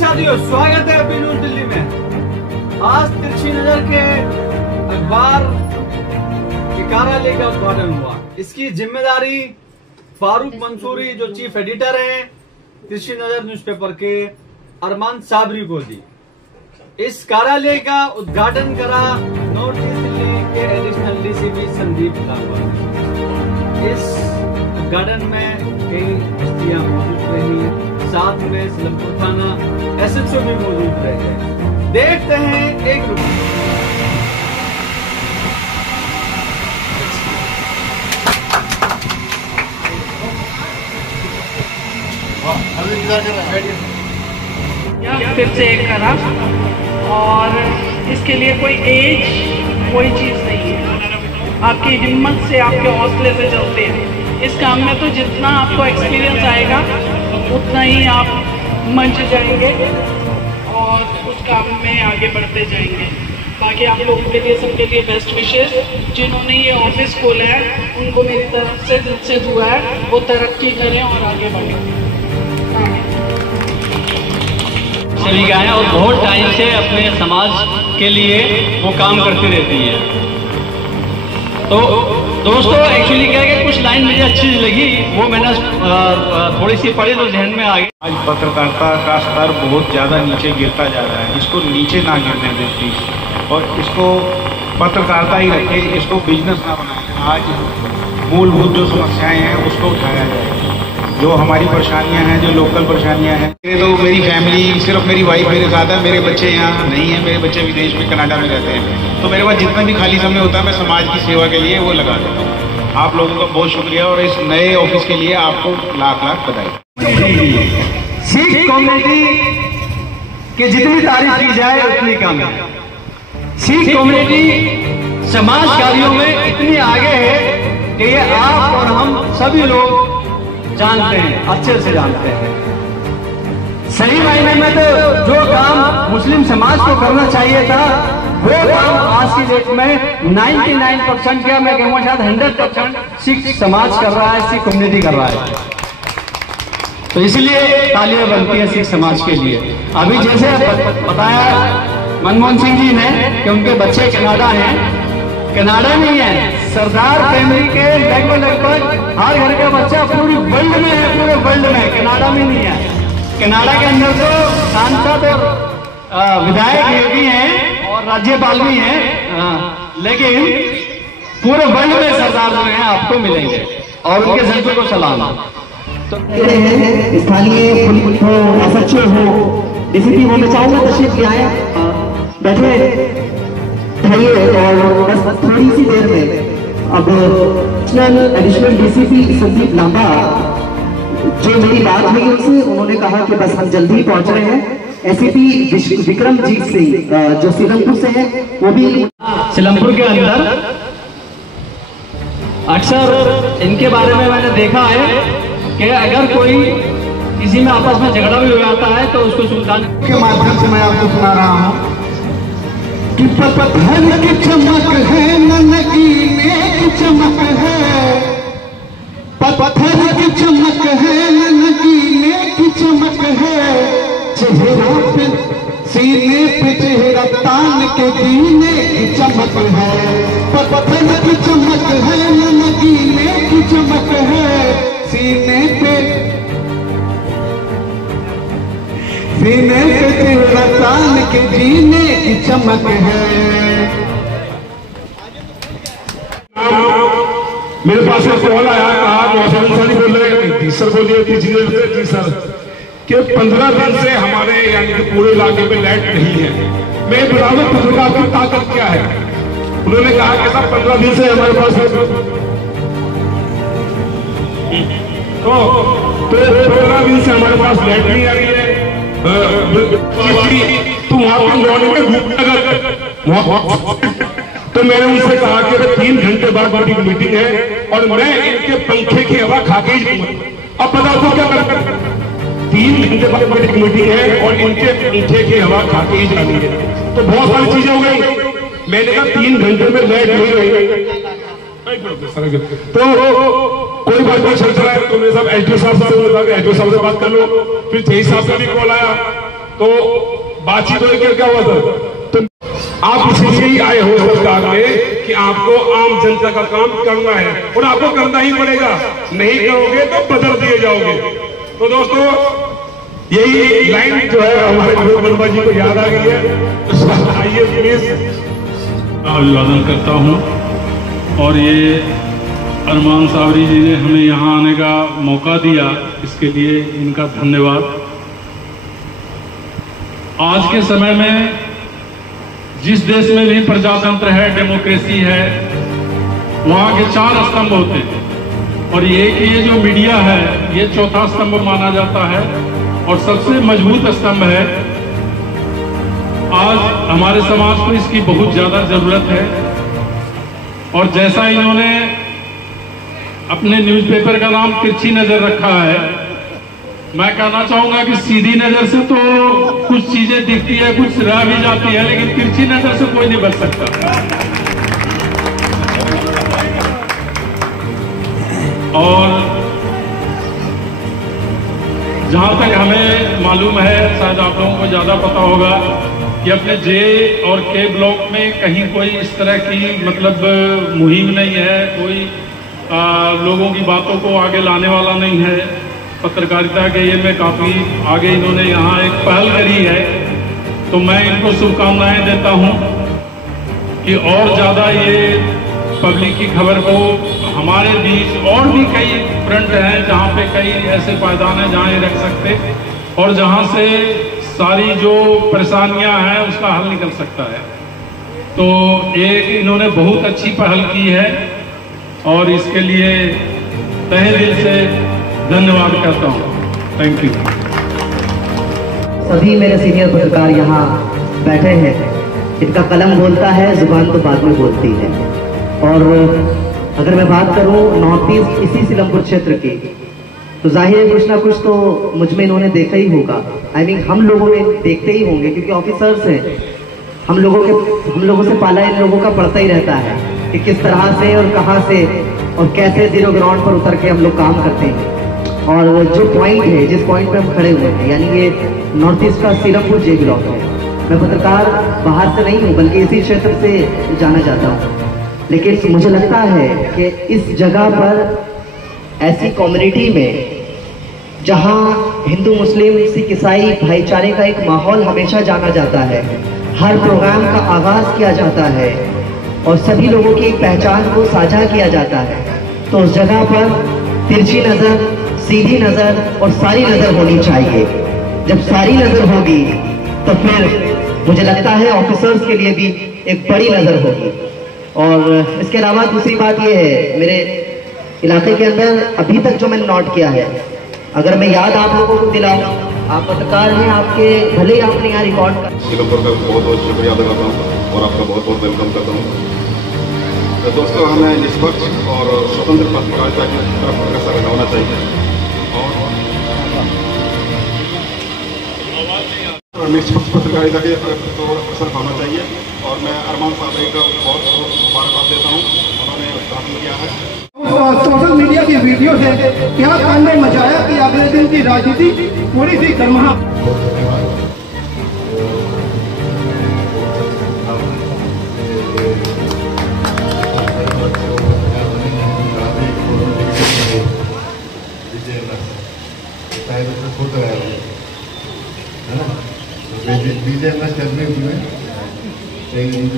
साथियों, स्वागत है अभी न्यूज दिल्ली में। आज तिरछी नजर के अखबार के कार्यालय का उद्घाटन हुआ। इसकी जिम्मेदारी फारूक मंसूरी जो चीफ एडिटर हैं तिरछी नजर न्यूज़पेपर के, अरमान साबरी को दी। इस कार्यालय का उद्घाटन करा नॉर्थ ईस्ट दिल्ली के एडिशनल डीसीपी संदीप लालवा। इस उद्घाटन में कई हस्तियां मौजूद रही, साथ में सिलमपुर थाना एसएचओ भी मौजूद रहे। देखते हैं एक रिपोर्ट। फिर से एक करा, और इसके लिए कोई एज कोई चीज नहीं है। आपकी हिम्मत से, आपके हौसले से चलते हैं। इस काम में तो जितना आपको एक्सपीरियंस आएगा उतना ही आप मंच जाएंगे और उस काम में आगे बढ़ते जाएंगे। बाकी आप लोगों के लिए, सबके लिए बेस्ट विशेष। जिन्होंने ये ऑफिस खोला है उनको मेरी तरफ से दिल से दुआ है, वो तरक्की करें और आगे बढ़ें। सभी का है और बहुत टाइम से अपने समाज के लिए वो काम करती रहती है। तो दोस्तों एक्चुअली क्या है कि कुछ लाइन मुझे अच्छी लगी, वो मैंने थोड़ी सी पढ़ी तो जहन में आ गई। आज पत्रकारिता का स्तर बहुत ज़्यादा नीचे गिरता जा रहा है। इसको नीचे ना गिरने दें प्लीज़, और इसको पत्रकारिता ही रखें, इसको बिजनेस ना बनाएं। आज मूलभूत जो समस्याएं हैं उसको उठाया जाए। जो हमारी परेशानियां हैं, जो लोकल परेशानियां हैं, तो मेरी फैमिली, सिर्फ मेरी वाइफ मेरे साथ है, मेरे बच्चे यहाँ नहीं हैं, मेरे बच्चे विदेश में कनाडा में रहते हैं। तो मेरे पास जितना भी खाली समय होता है मैं समाज की सेवा के लिए वो लगा देता हूँ। आप लोगों का बहुत शुक्रिया, और इस नए ऑफिस के लिए आपको लाख लाख बधाई। सिख कम्युनिटी की जितनी तारीफ की जाए उतनी कम है। सिख कम्युनिटी समाज कार्यों में इतनी आगे है कि ये आप और हम सभी लोग जानते हैं, अच्छे से जानते हैं। सही मायने में तो जो काम मुस्लिम समाज को करना चाहिए था वो काम आज की डेट में 99% क्या मैं कहूँगा शायद 100% सिख समाज कर रहा है, सिख कम्युनिटी कर रहा है। तो इसलिए तालियां बनती है सिख समाज के लिए। अभी जैसे बताया मनमोहन सिंह जी ने कि उनके बच्चे कनाडा हैं, कनाडा नहीं है, सरदार फैमिली के लगभग हर घर का बच्चा पूरी वर्ल्ड में है, पूरे वर्ल्ड में, कनाडा में नहीं है। कनाडा के अंदर तो सांसद और विधायक भी हैं और राज्यपाल भी हैं, लेकिन पूरे वर्ल्ड में सरदार जो हैं आपको मिलेंगे, और उनके सर को सलाम। तो स्थानीय पुलिस हो, एसएचओ हो, डीसीपी हो, मैं चाहूंगा तशरीफ ले आए, बैठे और बस थोड़ी सी देर में अब एडिशनल डीसीपी संदीप लांबा, जो मेरी बात हुई उनसे, उन्होंने कहा कि बस हम जल्दी ही पहुंच रहे हैं। एसीपी विक्रमजीत सिंह जो सिलमपुर से है, वो भी सिलमपुर के अंदर अक्सर इनके बारे में मैंने देखा है कि अगर कोई किसी में आपस में झगड़ा भी हो जाता है तो उसको सुलझाने के माध्यम से मैं आपको सुना रहा हूँ कि पत्थर की चमक है, नगीने की चमक है, पत्थर की चमक है, नगीने की चमक है, चेहरा पे सीने पे चेहरा तान के दीने की चमक है। पत्थर की चमक है, नगीने की चमक है, सीने पे तेरा तान के जीने की चमक है। मेरे पास एक कॉल आया, कहा मौसम बोल रहे जी सर, बोलिए जी सर, कि 15 दिन से हमारे यानी कि पूरे इलाके में लाइट नहीं है। मैं बराबर पत्रकार की ताकत क्या है, उन्होंने कहा कि साहब 15 दिन से हमारे पास तो 15 दिन से हमारे पास लाइट नहीं आ रही है। तो वहां मॉर्निंग में धूप तो मैंने उनसे कहा कि 3 घंटे बाद बड़ी मीटिंग है और मैं इनके पंखे की हवा खा के ही, अब बताओ तो क्या कर, 3 घंटे बाद बड़ी मीटिंग है और इनके पंखे की हवा खा के ही जानी है। तो बहुत सारी चीजें हो गई। मैंने कहा 3 घंटे में लाइट नहीं रही, तो कोई बात नहीं चल रहा है। तो मेरे साहब एलटीओ साहब से, एलटीओ साहब से बात कर लो। फिर 23 साहब का भी कॉल आया, तो बातचीत होकर क्या हुआ सर? तो आप इसीलिए ही आए हो सरकार में कि आपको आम जनता का काम करना है और आपको करना ही पड़ेगा, नहीं करोगे तो बदल दिए जाओगे। तो दोस्तों यही लाइन जो है हमारे वर्मा जी को याद आ गई है, तो आइए प्लीज। अभिवादन करता हूं और ये अरमान सावरी जी ने हमें यहाँ आने का मौका दिया, इसके लिए इनका धन्यवाद। आज के समय में जिस देश में भी प्रजातंत्र है, डेमोक्रेसी है, वहाँ के 4 स्तंभ होते हैं और ये जो मीडिया है ये चौथा स्तंभ माना जाता है और सबसे मजबूत स्तंभ है। आज हमारे समाज को इसकी बहुत ज्यादा जरूरत है और जैसा इन्होंने अपने न्यूज़पेपर का नाम तिरछी नजर रखा है, मैं कहना चाहूंगा कि सीधी नजर से तो कुछ चीजें दिखती है, कुछ रह भी जाती है, लेकिन तिरछी नजर से कोई नहीं बच सकता। और जहां तक हमें मालूम है, शायद आप लोगों को ज्यादा पता होगा कि अपने जे और के ब्लॉक में कहीं कोई इस तरह की मतलब मुहिम नहीं है, कोई लोगों की बातों को आगे लाने वाला नहीं है। पत्रकारिता के ये में काफ़ी आगे इन्होंने यहाँ एक पहल करी है, तो मैं इनको शुभकामनाएं देता हूँ कि और ज़्यादा ये पब्लिक की खबर को हमारे बीच और भी कई फ्रंट हैं जहाँ पे कई ऐसे पायदान हैं जहाँ ये रख सकते और जहाँ से सारी जो परेशानियाँ हैं उसका हल निकल सकता है। तो एक इन्होंने बहुत अच्छी पहल की है और इसके लिए तहे दिल से धन्यवाद करता हूँ। Thank you. सभी मेरे सीनियर पत्रकार यहाँ बैठे हैं, इनका कलम बोलता है, जुबान तो बाद में बोलती है। और अगर मैं बात करूँ नॉर्थ ईस्ट इसी सीलमपुर क्षेत्र की, तो जाहिर है कुछ ना कुछ तो मुझ में इन्होंने देखा ही होगा। आई मीन हम लोगों में देखते ही होंगे, क्योंकि ऑफिसर्स हैं, हम लोगों से पाला इन लोगों का पड़ता ही रहता है कि किस तरह से और कहाँ से और कैसे जीरो ग्राउंड पर उतर के हम लोग काम करते हैं। और जो पॉइंट है, जिस पॉइंट पे हम खड़े हुए हैं, यानी ये नॉर्थ ईस्ट का सीलमपुर जे ब्लॉक है। मैं पत्रकार बाहर से नहीं हूँ, बल्कि इसी क्षेत्र से जाना जाता हूँ, लेकिन मुझे लगता है कि इस जगह पर ऐसी कम्युनिटी में जहाँ हिंदू मुस्लिम सिख ईसाई भाईचारे का एक माहौल हमेशा जाना जाता है, हर प्रोग्राम का आगाज किया जाता है और सभी लोगों की एक पहचान को साझा किया जाता है, तो उस जगह पर तिरछी नजर, सीधी नजर और सारी नजर होनी चाहिए। जब सारी नजर होगी तो फिर मुझे लगता है ऑफिसर्स के लिए भी एक बड़ी नजर होगी। और इसके अलावा दूसरी बात यह है, मेरे इलाके के अंदर अभी तक जो मैंने नोट किया है, अगर मैं याद आप लोगों को दिलाऊं, आप पत्रकार हैं, आपके भले ही आपने यहाँ रिकॉर्ड कर। सीलमपुर का बहुत बहुत शुक्रिया अदा करता हूँ और आपका बहुत बहुत वेलकम करता हूँ। तो दोस्तों, हमें निष्पक्ष और स्वतंत्र पत्रकारिता की तरफ अग्रसर रहना होना चाहिए और निष्पक्ष पत्रकारिता के तो अग्रसर होना चाहिए। और मैं अरमान साहब का बहुत बहुत मुबारकबाद देता हूँ, उन्होंने उद्घाटन किया है। सोशल मीडिया की वीडियो से क्या कांड मचाया कि अगले दिन की राजनीति पूरी सी गर्मा। बीजे करने में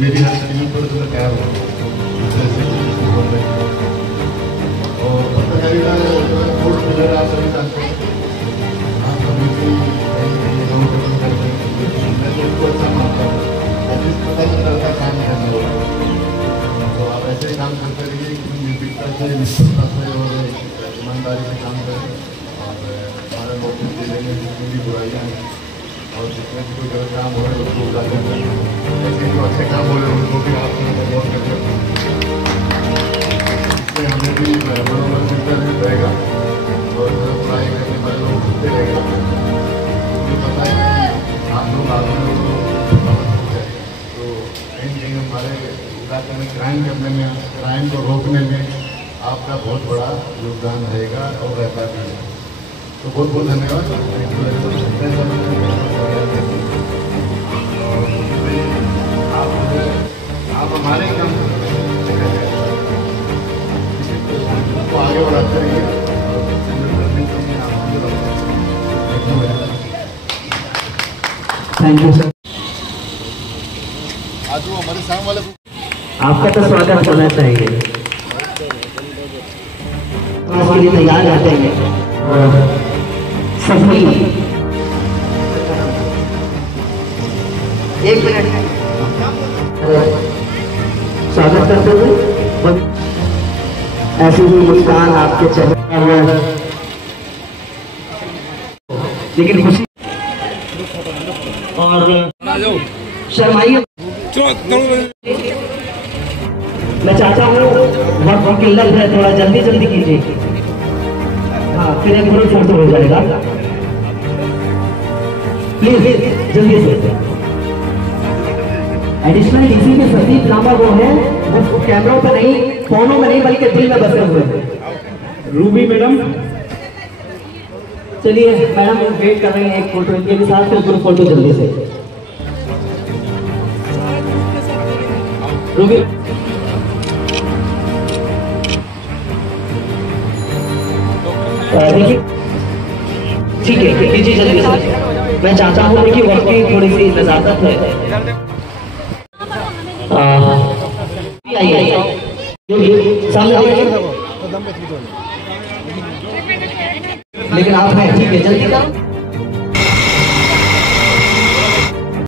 मेरी हाथ तो तैयार हो और पत्रकारिता कोर्ट मिलर आप सभी जानते हैं, आप सभी को गाँव के करते हैं, मैं तो अच्छा मानता हूँ। जिस पत्रकारिता काम करना होगा तो आप ऐसे ही काम करते रहिए, निर्भीकता से, निष्पक्षता से और ईमानदारी से काम करें और हमारे नौकरी जिले में जितनी भी बुराइयाँ हैं और जितने भी कोई गलत काम हो रहे हैं उसको उजागर करें, ऐसे जो अच्छे काम हो रहे हैं उनको भी आप गौर करें। इससे हमें भी मनोबल मिलता रहेगा और पढ़ाई करने वाले लोग खुलते रहेगा। मुझे पता है कि आप लोग आते हैं तो कहीं कहीं हमारे इलाके में क्राइम करने में, क्राइम को रोकने में आपका बहुत बड़ा योगदान रहेगा और रहता भी है। तो बहुत बहुत धन्यवाद। आप हमारे काम को आगे बढ़ाते रहिए। Thank you sir. आज वो हमारे सामने वाले आपका तो स्वागत होना चाहिए। उसके लिए तैयार रहते हैं सभी। एक मिनट स्वागत करते हुए ऐसी ही मुस्कान आपके चेहरे पर, लेकिन खुशी और शर्माइए। मैं चाहता हूँ वक्त की किल्लत है, थोड़ा जल्दी जल्दी कीजिए। हाँ, फिर एक ग्रुप फोटो हो जाएगा। प्लीज जल्दी से। एडिशनल डीसी के संदीप नामा वो है, वो कैमरों पर नहीं, फोनों में नहीं, बल्कि दिल में बसे हुए हैं। रूबी मैडम, चलिए मैडम वेट कर रहे हैं एक फोटो इनके भी साथ, फिर ग्रुप फोटो जल्दी से। रूबी देखिए, ठीक है, कीजिए जल्दी से। मैं चाहता हूँ कि वक्त की थोड़ी सी नजाकत है। आइए सामने आइए। लेकिन आप हैं, ठीक है, जल्दी करो।